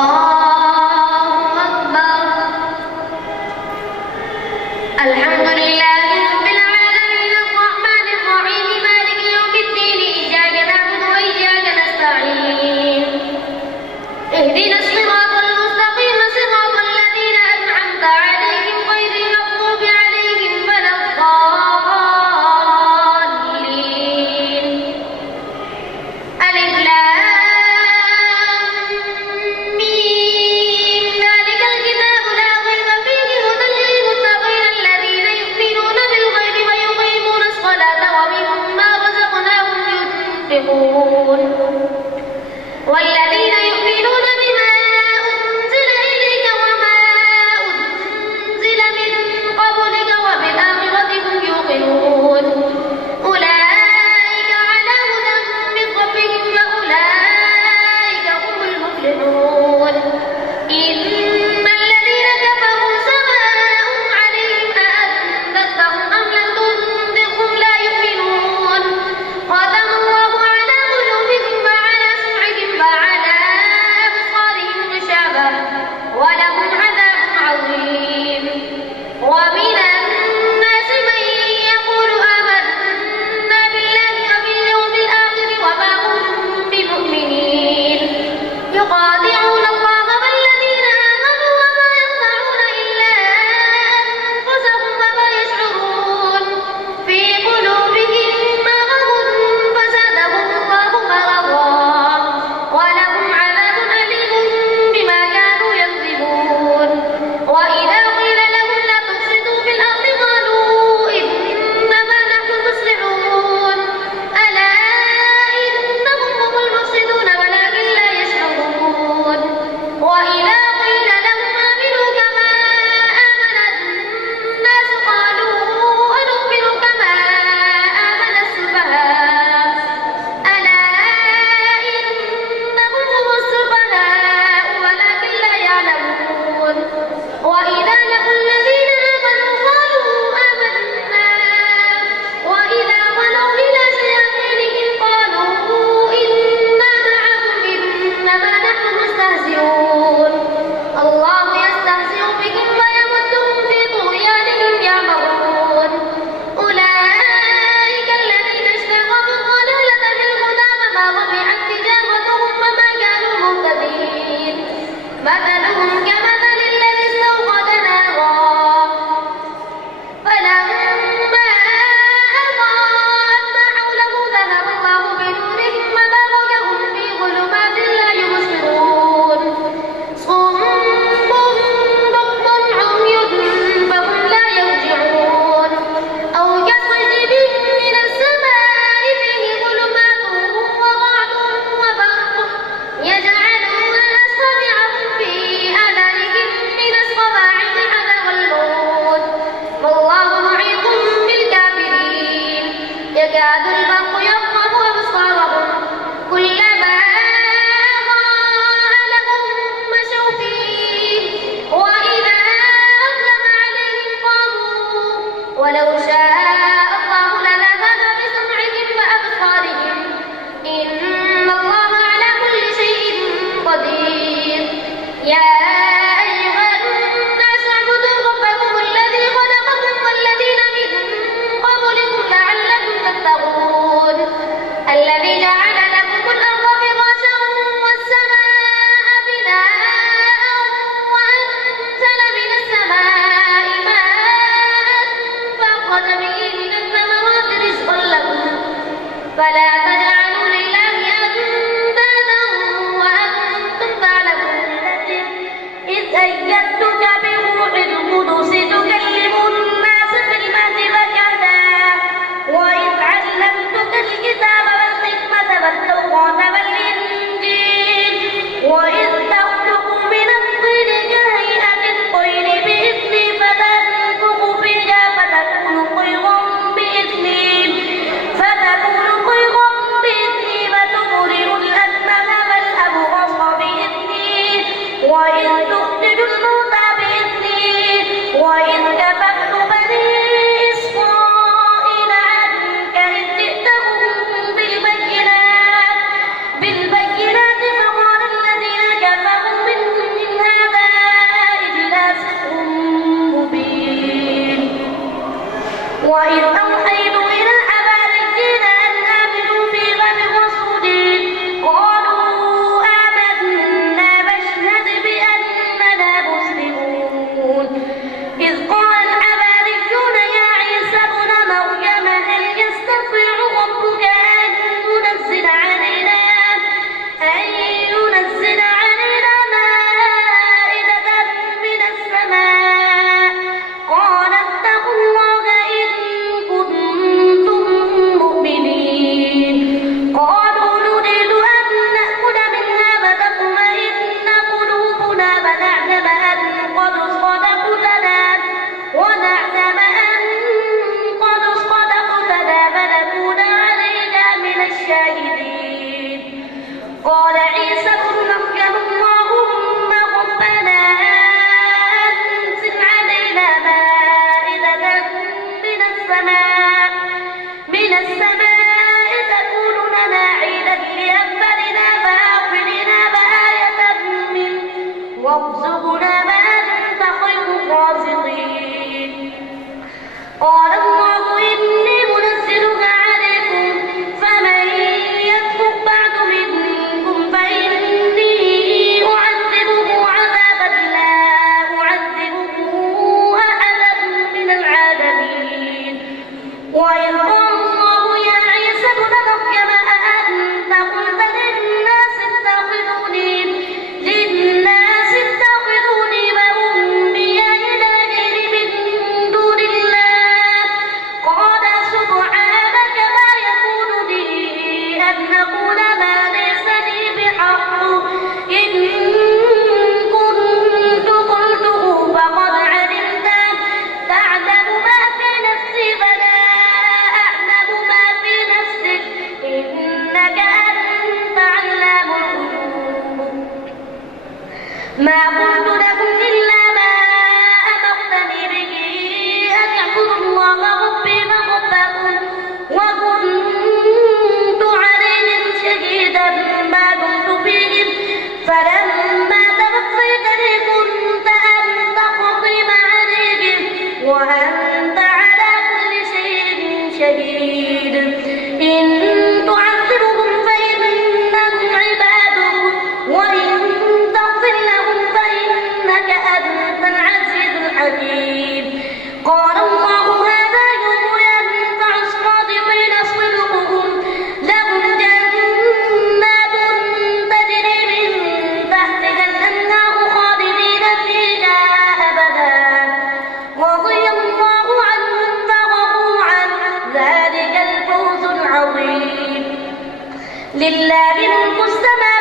الله أكبر. الحمد لله رب العالمين الرحمن الرحيم مالك يوم الدين إياك نعبد وإياك نستعين اهدنا الصراط المستقيم صراط الذين أنعمت عليهم غير المغضوب عليهم ولا الضالين. ألف لام والذين يؤمنون بما أنزل إليك وما أنزل من قبلك وبالآخرة هم يوقنون أولئك على هدى من ربهم وأولئك هم المفلحون. إن الذين كفروا سواء عليهم أأنذرتهم أم لم تنذرهم لا يؤمنون. ختم الله على قلوبهم وعلى سمعهم وعلى أبصارهم غشاوة ولهم عذاب عظيم. ومن الناس من يقول آمنا بالله وباليوم الآخر وما هم بمؤمنين يخادعون الله والذين آمنوا وما يخدعون إلا أنفسهم وما يشعرون. في قلوبهم مرض فزادهم الله مرضا ولهم عذاب أليم بما كانوا يكذبون. وإذا قيل لهم لا تفسدوا في الأرض قالوا إنما نحن مصلحون. ألا إنهم هم المفسدون ولكن لا يشعرون. وإذا قيل لهم آمنوا كما آمن الناس قالوا أنؤمن كما آمن السفهاء. ألا إنهم هم السفهاء ولكن لا يعلمون. وإذا لقوا الذين آمنوا قالوا آمنا وإذا خلوا إلى شياطينهم قالوا إنا معكم إنما نحن مستهزئون. الله يستهزئ بهم ويمدهم في طغيانهم يعمهون. أولئك الذين اشتروا الضلالة بالهدى فما ربحت تجارتهم وما كانوا مهتدين. مثلهم كمثل الذي استوقد نارا فلما أضاءت ما حوله ذهب الله بنورهم وتركهم في ظلمات لا يبصرون. صم بكم عمي فهم لا يرجعون. أو كصيب من السماء فيه ظلمات ورعد وبرق يجعلون أصابعهم في آذانهم من الصواعق حذر الموت والله محيط بالكافرين. يكاد البرق يخطف أبصارهم كلما أضاء لهم مشوا فيه وإذا أظلم عليهم قاموا. ولو شاء الله لذهب بسمعهم وأبصارهم إن الله على كل شيء قدير. يا أيها الناس اعبدوا ربكم الذي خلقكم والذين من قبلكم لعلكم تتقون. الذي جعل لكم الأرض فراشا والسماء بناء وأنزل من السماء ماء فأخرج به من الثمرات رزقا لكم فلا تجعلوا لله أندادا وأنتم تعلمون. إذ أيدتك بروح القدس تكلم الناس في المهد وكهلا وإذ علمتك الكتاب والحكمة والتوراة والإنجيل وإذ تخلق من الطين كهيئة الطير بإذني فتنفخ فيها فتكون طيرا بإذني وتبرئ الأكمه والأبرص بإذني وإذ تخرج الموتى بإذني وإذ كففت بني إسرائيل عنك إذ جئتهم بالبينات فقال الذين كفروا منهم وارزقنا وأنت خير الرازقين. قال الله إني منزلها عليكم فمن يكفر بعد منكم فإني أعذبه عذابا لا أعذبه أحدا من العالمين. وإذ قال الله يا عيسى ابن مريم أأنت قلت للناس اتخذوني وأمي إلهين من دون الله قال سبحانك ما يكون لي أن أقول ما ليس لي بحق إن كنت قلته فقد علمته تعلم ما في نفسي ولا أعلم ما في نفسك إنك أنت علام الغيوب. ما قلت لكم إلا ما أمرتني به أن اعبدوا الله ربي وربكم وكنت عليهم شهيدا ما دمت فيهم فلما توفيتني كنت أنت الرقيب عليهم وأنت على كل شيء شهيد. إن تعذبهم فإنهم عبادك وإن تغفر لهم فإنك أنت العزيز الحكيم. قال الله هذا يوم ينفع الصادقين صدقهم لهم جنات تجري من تحتها الأنهار خالدين فيها أبدا رضي الله عنهم ورضوا عنه ذلك الفوز العظيم. لله ملك السماوات